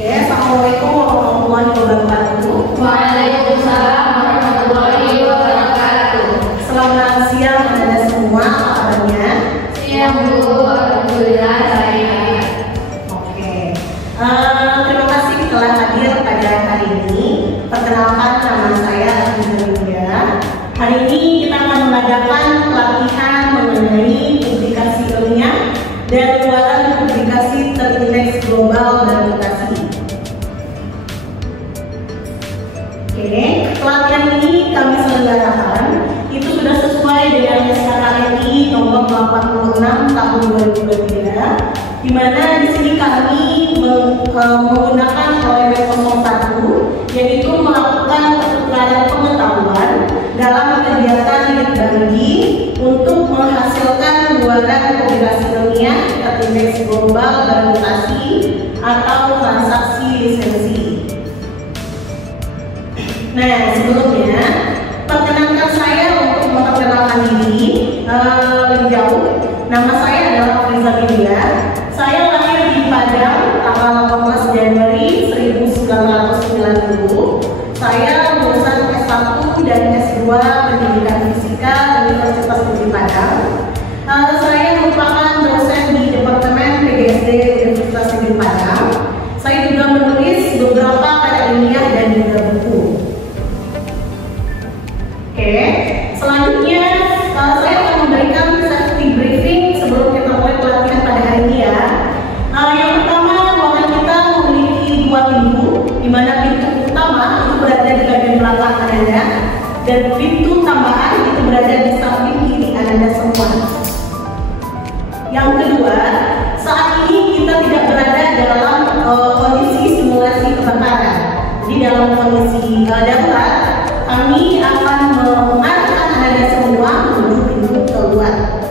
Oke, Assalamualaikum warahmatullahi wabarakatuh. Waalaikumsalam warahmatullahi wabarakatuh. Selamat siang Anda semua, apa kabarnya? Siang Bu, alhamdulillah baik. Oke, terima kasih telah hadir pada hari ini. Perkenalkan, nama saya Arinda. Hari ini kita akan mengadakan pelatihan mengenai publikasi ilmiah dan keluaran publikasi terindeks global dan mutasi. Oke, pelatihan ini kami selenggarakan itu sudah sesuai dengan SKKRI nomor 86 tahun 2023, di mana di sini kami menggunakan OMS 01, yaitu melakukan pertukaran pengetahuan dalam kegiatan litbanggi untuk menghasilkan keluaran publikasi ilmiah terindeks global dan mutasi atau transaksi lisensi. Nah, sebelumnya perkenalkan saya untuk memperkenalkan diri lebih jauh. Nama saya adalah Afrizah Binila. Saya lahir di Padang tanggal 18 Januari 1990. Saya lulusan S1 dan S2 Pendidikan Fisika Universitas Negeri Padang. Saya merupakan dosen di Departemen PGSD Universitas Negeri Padang. Saya juga menulis beberapa karya ilmiah dan juga buku. Oke, selanjutnya saya akan memberikan safety briefing sebelum kita mulai pelatihan pada hari ini ya. Yang pertama, ruangan kita memiliki dua pintu, di mana pintu utama itu berada di bagian belakang Anda dan pintu tambahan itu berada di samping kiri Anda semua. Yang kedua, saat ini kita tidak berada dalam kondisi simulasi kebakaran. Jadi dalam kondisi darurat, kami akan mengarahkan Anda semua menuju pintu keluar.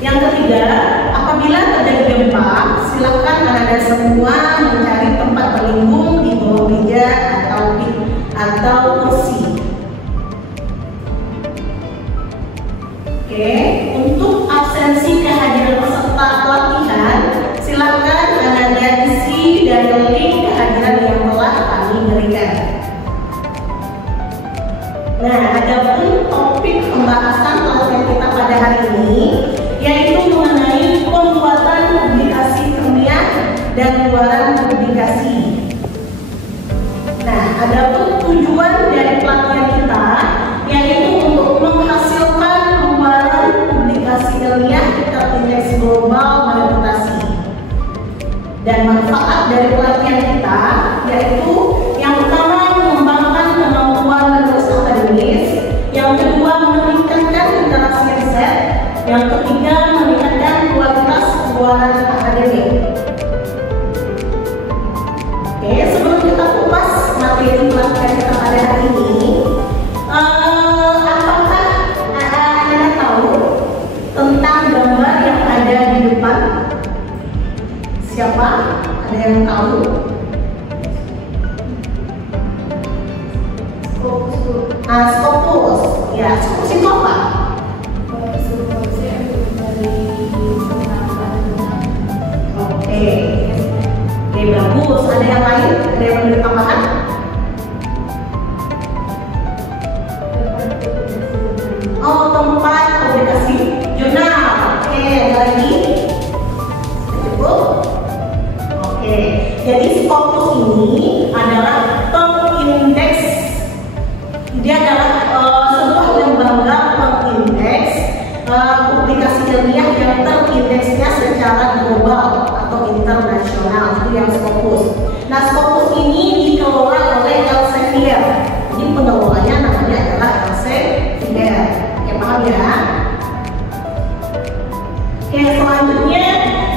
Yang ketiga, apabila terjadi gempa, silakan Anda semua mencari tempat berlindung di bawah meja atau kursi. Oke, untuk absensi kehadiran peserta pelatihan, silakan Anda isi dari link kehadiran yang telah kami berikan. Nah, adapun topik pembahasan pelatihan kita pada hari ini yaitu mengenai pembuatan publikasi ilmiah dan keluaran publikasi. Nah, adapun tujuan dari pelatihan kita yaitu untuk menghasilkan keluaran publikasi ilmiah terindeks global dan mutasi. Dan manfaat dari pelatihan kita yaitu yang pertama mengembangkan kemampuan menulis akademis, yang kedua meningkatkan interaksi riset, yang ketiga meningkatkan kualitas keluaran akademik. Oke, sebelum kita kupas materi pelatihan kita pada hari ini, apakah Anda tahu tentang gambar yang ada di depan? Siapa? Ada yang tahu? Skopus. Ya, skopus itu apa? Oke, bagus. Ada yang lain? Ada yang mau ditambahkan? Oh, tempat publikasi jurnal. Oke, ada lagi? Cukup? Oke, jadi Skopus ini adalah pengindeks. Dia adalah sebuah lembaga pengindeks publikasi ilmiah yang terindeksnya secara global atau internasional. Itu yang Skopus. Nah, Skopus ini dikelola oleh Elsevier. Jadi pengelolanya namanya adalah Elsevier. Ya, paham ya? Oke, selanjutnya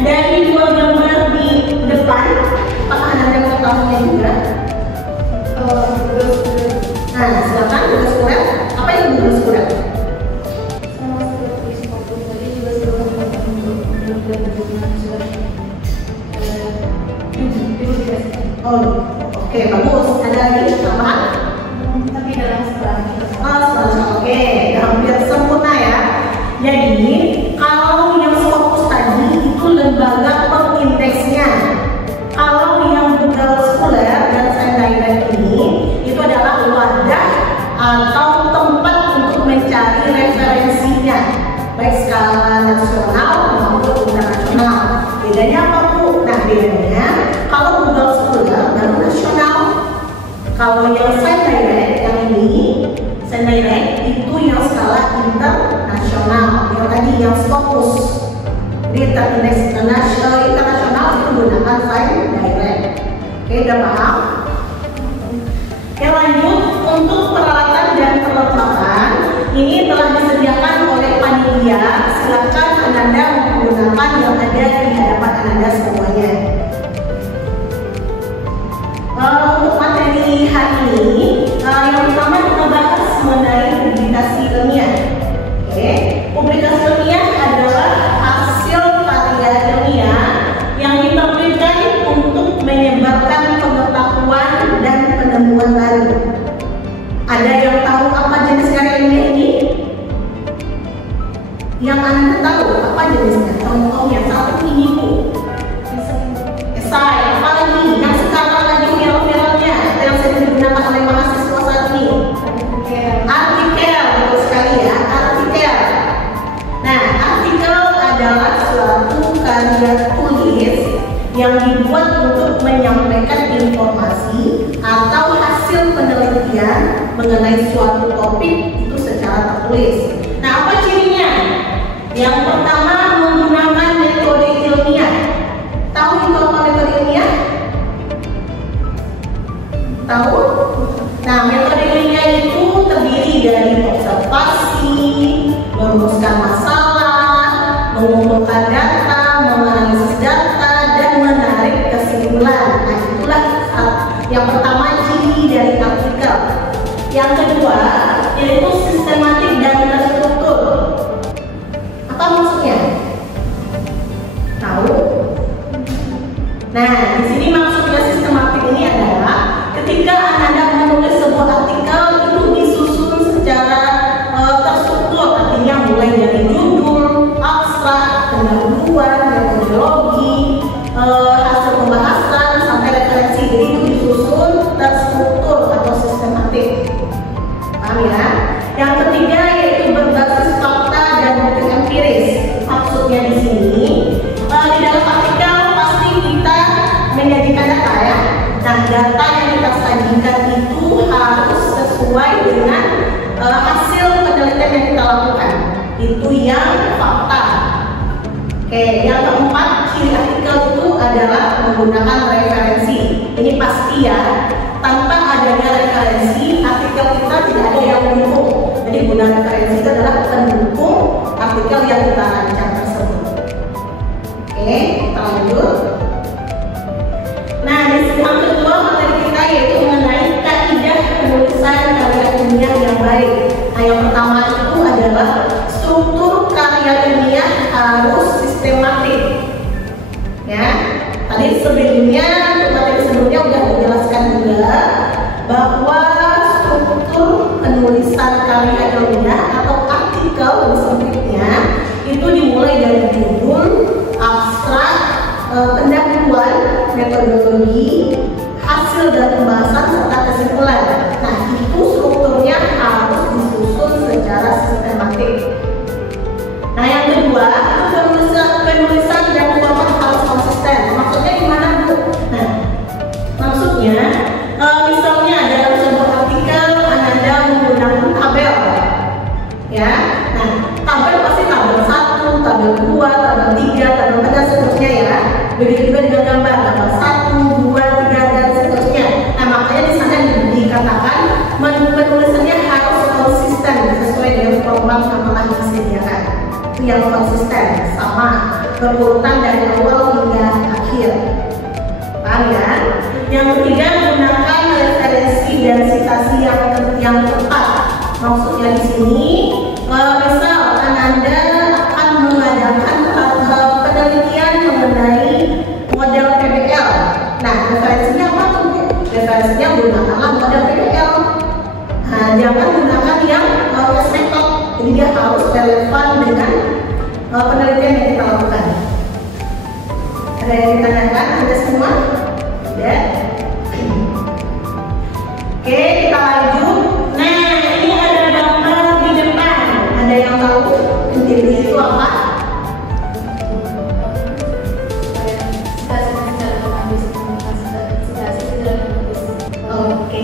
dari dua gambar di depan, apakah Anda mengetahuinya juga? Nah, silakan tugas kuret. Apa itu tugas kuret? Sama seperti Skopus tadi juga sudah Oh, oke, bagus. Ada lagi tambahan? tapi dalam setelah Oke, hampir sempurna ya. Jadi, kalau yang Skopus tadi itu lembaga pengindeks Kalau yang semi-direct yang ini, semi-direct itu yang skala internasional, yang tadi yang Scopus. Jadi internasional itu menggunakan semi-direct. Oke, udah paham? Oke, lanjut untuk peralatan dan perlengkapan. Ini telah disediakan oleh panitia. Silakan Ananda menggunakan yang ada di hadapan Ananda semuanya. Untuk materi hari ini, yang pertama kita bahas mengenai publikasi ilmiah. Oke, publikasi ilmiah adalah hasil karya ilmiah yang diterbitkan untuk menyebarkan pengetahuan dan penemuan baru. Ada yang tahu apa jenis karya ilmiah ini? Yang Anda tahu apa jenisnya? Contohnya satu ini Bu, esai. Apa lagi? Yang sekarang lagi viral-viralnya, yang sering digunakan oleh mahasiswa saat ini. Artikel, betul sekali ya, artikel. Nah, artikel adalah suatu karya tulis yang dibuat untuk menyampaikan informasi atau hasil penelitian mengenai suatu topik itu secara tertulis. Nah, apa cirinya? Yang pertama, menggunakan metode ilmiah. Tahu itu apa metode ilmiah? Tahu? Nah, metode ilmiah itu terdiri dari observasi, merumuskan masalah, mengumpulkan data, menganalisis data, dan menarik kesimpulan. Nah, itulah yang pertama ciri dari artikel. Yang kedua, yaitu sistematik dan terstruktur. Apa maksudnya? Tahu? Nah, di sini maksudnya sistematik ini adalah ketika Anda menulis sebuah artikel itu disusun secara terstruktur, artinya mulai dari judul, abstrak, pendahuluan, metodologi, hasil pembahasan sampai referensi. Jadi itu disusun terstruktur atau sistematik. Paham ya? Yang ketiga yaitu berbasis fakta dan bukti empiris. Maksudnya di sini di dalam artikel pasti kita menyajikan data ya. Nah, data yang kita sajikan itu harus sesuai dengan hasil penelitian yang kita lakukan. Itu yang fakta. Oke, yang keempat ciri artikel itu adalah menggunakan referensi. Ini pasti ya. Tanpa adanya referensi, artikel kita tidak ada yang mendukung. Jadi guna referensi itu adalah pendukung artikel yang kita rancang tersebut. Oke, kita lanjut. Nah, di yang kedua materi kita yaitu mengenai kaidah penulisan karya ilmiah yang baik. Nah, yang pertama itu adalah struktur karya ilmiah harus sistematik. Ya, tadi sebelumnya materi sebelumnya sudah dijelaskan juga bahwa struktur penulisan karya ilmiah atau artikel sempitnya itu dimulai dari judul, abstrak, pendahuluan, metodologi, hasil dan pembahasan serta kesimpulan. Nah, itu strukturnya harus disusun secara sistematik. Nah, yang kedua, penulisan dan format harus konsisten. Maksudnya gimana Bu? Nah, maksudnya misalnya dalam sebuah artikel Anda menggunakan tabel, ya. Nah, tabel pasti tabel 1, tabel 2, tabel 3, tabel dan seterusnya ya. Begitu juga dengan gambar 1, 2, 3 dan seterusnya. Nah, makanya di sana dikatakan penulisannya harus konsisten sesuai dengan format yang telah disediakan. Itu yang konsisten, sama, berurutan dari awal hingga akhir. Paham ya? Yang ketiga, gunakan referensi dan citasi yang tepat. Maksudnya di sini, misal Anda akan mengadakan penelitian mengenai model PBL. Nah, referensinya apa tuh? Referensinya gunakanlah model PBL. Nah, jangan gunakan yang test method. Jadi dia harus relevan dengan penelitian yang kita lakukan. Ada yang ditanyakan? Ada semua? Ya. Oke, kita lanjut. Nah, ini ada gambar di depan. Ada yang tahu inti itu apa? Oke,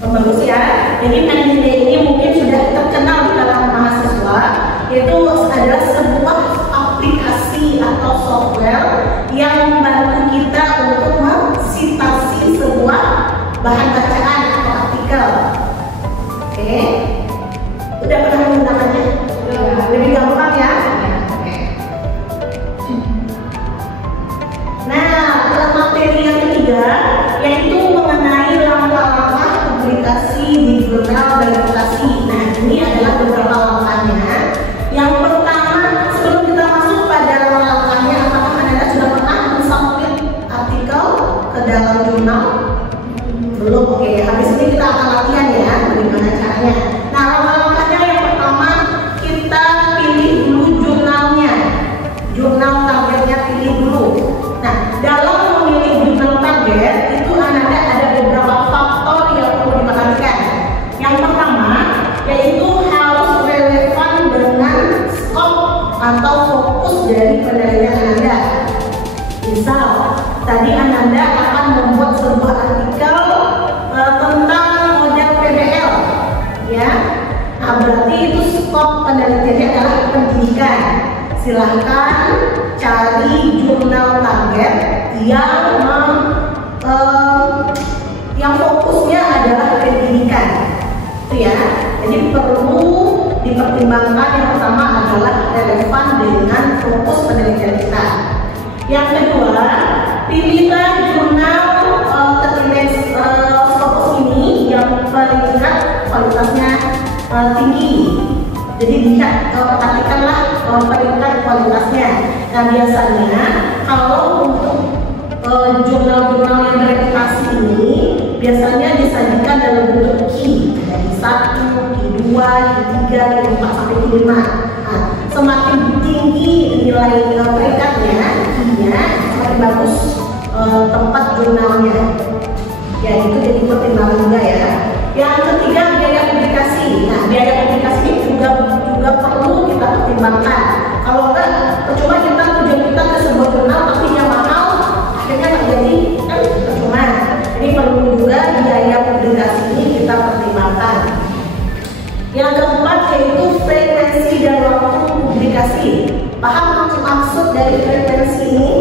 Bagus ya. Jadi NDD ini mungkin sudah terkenal di kalangan mahasiswa, yaitu adalah sebuah aplikasi atau software yang membantu kita untuk mensitasi sebuah bahan bacaan atau artikel. Oke, udah pernah menggunakannya? Lebih gampang ya. Nah, materi yang ketiga yaitu mengenai langkah-langkah publikasi di jurnal verifikasi. Nah, ini adalah beberapa langkahnya. Yang pertama, sebelum kita masuk pada langkahnya, apakah Anda sudah pernah mensubmit artikel ke dalam jurnal? Belum. Oke, habis ini kita akan latihan ya, bagaimana caranya. Nah, langkah-langkahnya yang pertama, kita pilih dulu jurnalnya. Jurnal targetnya pilih dulu. Nah, dalam memilih jurnal target itu ada beberapa faktor yang perlu diperhatikan. Yang pertama, yaitu harus relevan dengan skop atau fokus dari penelitian Anda. Misal, tadi Anda akan membuat sebuah artikel tentang model PBL, ya. Nah, berarti itu skop penelitiannya adalah pendidikan. Silahkan cari jurnal target yang fokusnya adalah pendidikan, itu ya. Jadi perlu dipertimbangkan yang pertama adalah relevan dengan fokus penelitian kita. Yang kedua, pilihlah jurnal Scopus ini yang paling kualitasnya tinggi. Jadi lihat, perhatikanlah peringkat kualitasnya. Nah, biasanya kalau untuk jurnal-jurnal yang verifikasi ini biasanya disajikan dalam bentuk key, dari 1, key 2, key 3, key 4 sampai key 5. Nah, semakin tinggi nilai peringkatnya, key-nya, semakin bagus tempat jurnalnya. Ya, itu jadi pertimbangan juga ya. Yang ketiga, biaya publikasi. Nah, biaya publikasi ini juga perlu kita pertimbangkan. Kalau enggak, percuma kita tujuan kita ke sebuah jurnal tapi yang mahal, akhirnya nggak jadi, kan percuma. Jadi perlu juga biaya publikasi ini kita pertimbangkan. Yang keempat yaitu frekuensi dan waktu publikasi. Paham maksud dari frekuensi ini?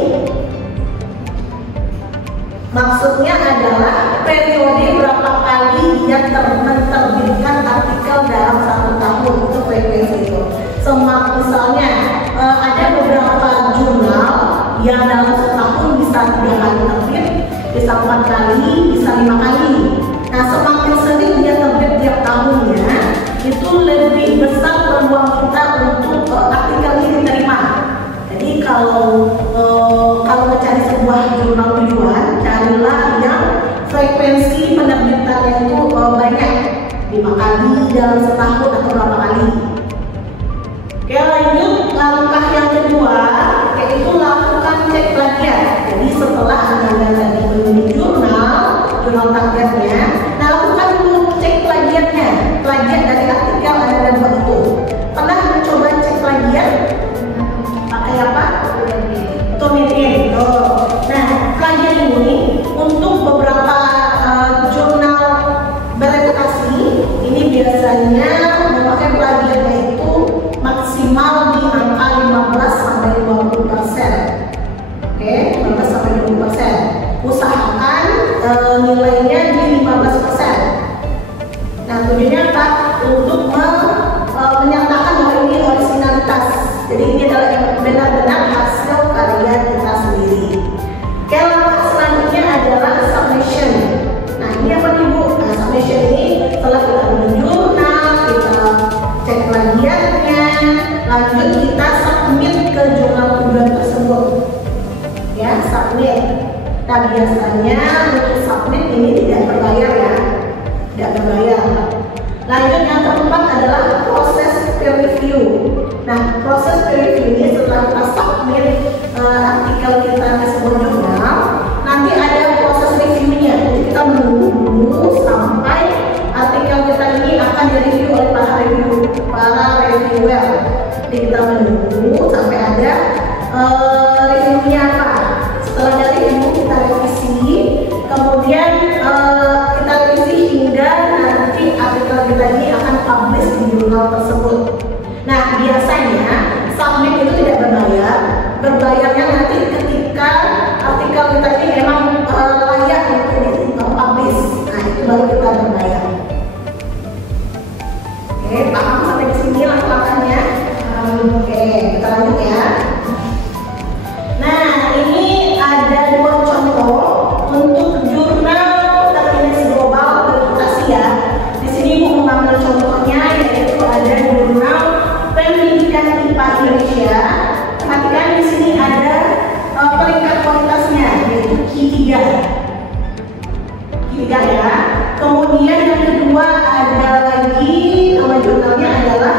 Maksudnya adalah periode berapa kali dia menerbitkan artikel dalam 1 tahun, itu frekuensi itu. Misalnya ada beberapa jurnal yang dalam setahun bisa 3 kali terbit, bisa 4 kali, bisa 5 kali. Nah, semakin sering dia terbit tiap tahunnya, itu lebih besar peluang kita untuk artikel ini diterima. Jadi kalau mencari sebuah jurnal tujuan, carilah yang frekuensi penerbitannya itu banyak, 5 kali dalam setahun atau berapa kali. Oke, lanjut langkah yang kedua, yaitu lakukan cek plagiat. Jadi setelah Anda tadi memilih jurnal targetnya, nah lakukan dulu cek plagiatnya, plagiat dari artikel Anda buat itu. Pernah mencoba cek plagiat? Pakai apa? Tomitin. Nah, plagiat ini untuk beberapa jurnal verifikasi ini biasanya memakai plagiatnya itu maksimal di angka 15-20%. Oke, 15-20%. Usahakan nilainya di 15%. Nah, tujuannya apa? Untuk menyatakan bahwa ini originalitas. Jadi ini adalah benar-benar hasil karya kita sendiri. Oke, langkah selanjutnya adalah submission. Nah, ini apa nih Bu? Nah, submission ini setelah kita ambil jurnal, kita cek plagiatnya, lanjut kita submit ke jurnal tujuan tersebut. Ya, submit. Nah, biasanya untuk submit ini tidak berbayar ya, tidak berbayar. Lanjut yang keempat adalah proses peer review. Nah, proses peer review ini setelah kita submit artikel kita ke sebuah jurnal, nanti ada proses reviewnya. Jadi kita menunggu dulu sampai artikel kita ini akan direview oleh para reviewer. Jadi kita menunggu sampai ada reviewnya apa. Setelah dari review kita revisi, kemudian kita peringkat kualitasnya yaitu Q3 ya. Kemudian yang kedua ada lagi nama jurnalnya adalah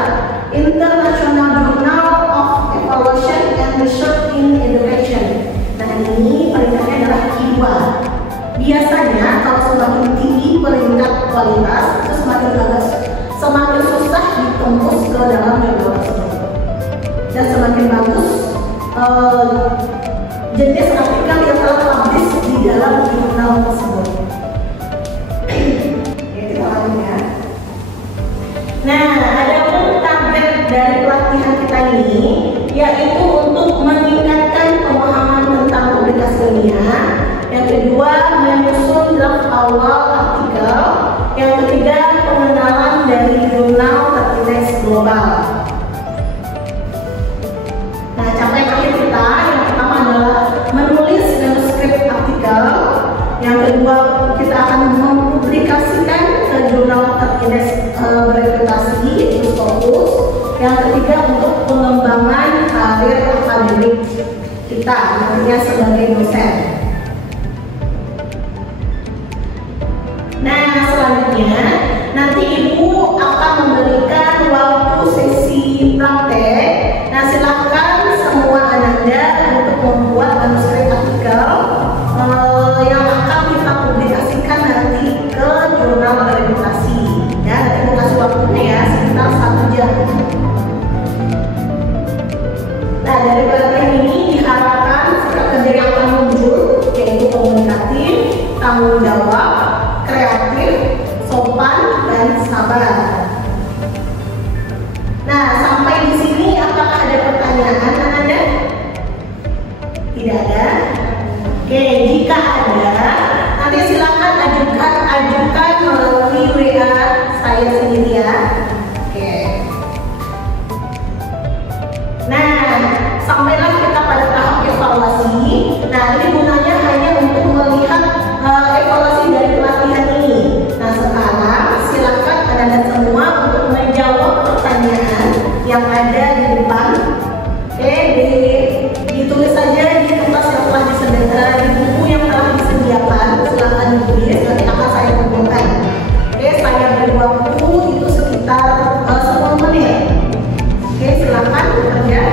International Journal of Evaluation and Research in Education. Nah ini peringkatnya adalah Q2. Biasanya kalau semakin tinggi peringkat kualitas itu semakin susah ditembus ke dalam jurnal tersebut, dan semakin bagus jenis artikel yang telah publish di dalam jurnal tersebut. Nah, ada pun target dari pelatihan kita ini yaitu untuk meningkatkan pemahaman tentang publikasi ilmiah. Yang kedua, menyusun draft awal artikel. Yang ketiga, pengenalan dari jurnal terindeks global. Nah, capaian akhir kita yang pertama adalah menulis manuskrip artikel. Yang kedua, kita akan mempublikasikan ke jurnal terindeks bereputasi, itu fokus. Yang ketiga, untuk pengembangan karir akademik kita, nantinya sebagai dosen. Nah, selanjutnya nanti Ibu akan memberikan waktu sesi praktek. Nah, silakan semua Ananda untuk membuat manuskrip artikel yang akan kita publikasikan nanti ke jurnal bereputasi. Ya, nanti Ibu kasih waktunya ya sekitar 1 jam. Nah, dari pelatihan ini diharapkan sikap kerja yang akan muncul yaitu komunikatif, tanggung jawab, kreatif, sopan, dan sabar. Nah, sampai di sini apakah ada pertanyaan Anda? Tidak ada? Oke, jika ada, nanti silakan ajukan melalui WA saya sendiri ya. Oke. Nah, sampailah kita pada tahap evaluasi. Nah, ini gunanya hanya untuk melihat evaluasi dari pelatihan ini. Nah, sekarang silakan Anda semua untuk menjawab pertanyaan yang ada di depan. Oke, ditulis saja di kertas yang telah disediakan, di buku yang telah disediakan. Silakan ditulis, nanti akan saya kumpulkan. Oke, saya beri waktu itu sekitar 10 menit. Oke, silakan bekerja.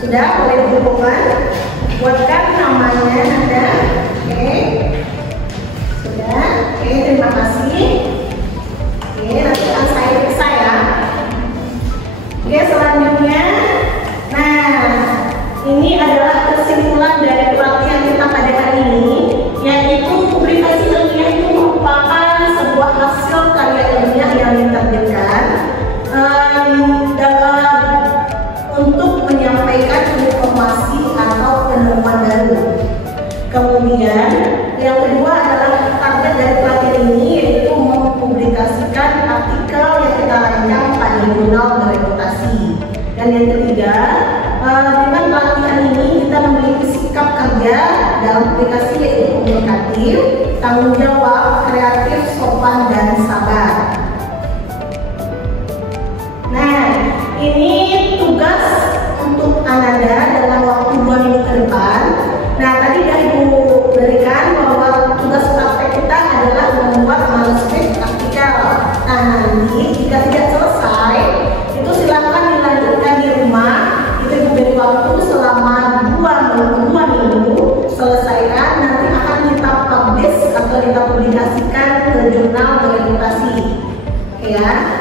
Sudah, boleh dikumpulkan. Buatkan namanya Anda. Oke. Sudah. Oke, terima kasih. Oke, nanti akan saya periksa ya. Oke, selanjutnya. Nah, ini adalah kesimpulan dari pelatihan kita pada hari ini, yaitu publikasi ilmiah itu merupakan sebuah hasil karya ilmiah yang diterbitkan untuk menyampaikan informasi atau penemuan baru. Kemudian yang kedua adalah target dari pelatihan ini yaitu mempublikasikan artikel yang kita rancang pada jurnal bereputasi. Dan yang ketiga, dengan pelatihan ini kita memiliki sikap kerja dalam publikasi yaitu komunikatif, tanggung jawab, kreatif, sopan, dan sabar. Nah, ini tugas untuk Ananda dalam waktu 2 minggu ke depan. Nah, tadi sudah Ibu berikan bahwa tugas praktek kita adalah membuat manuskrip artikel. Nah, nanti jika tidak selesai, itu silakan dilanjutkan di rumah. Itu Ibu beri waktu selama 2 minggu. Selesaikan, nanti akan kita publish atau kita publikasikan ke jurnal bereputasi. Ya.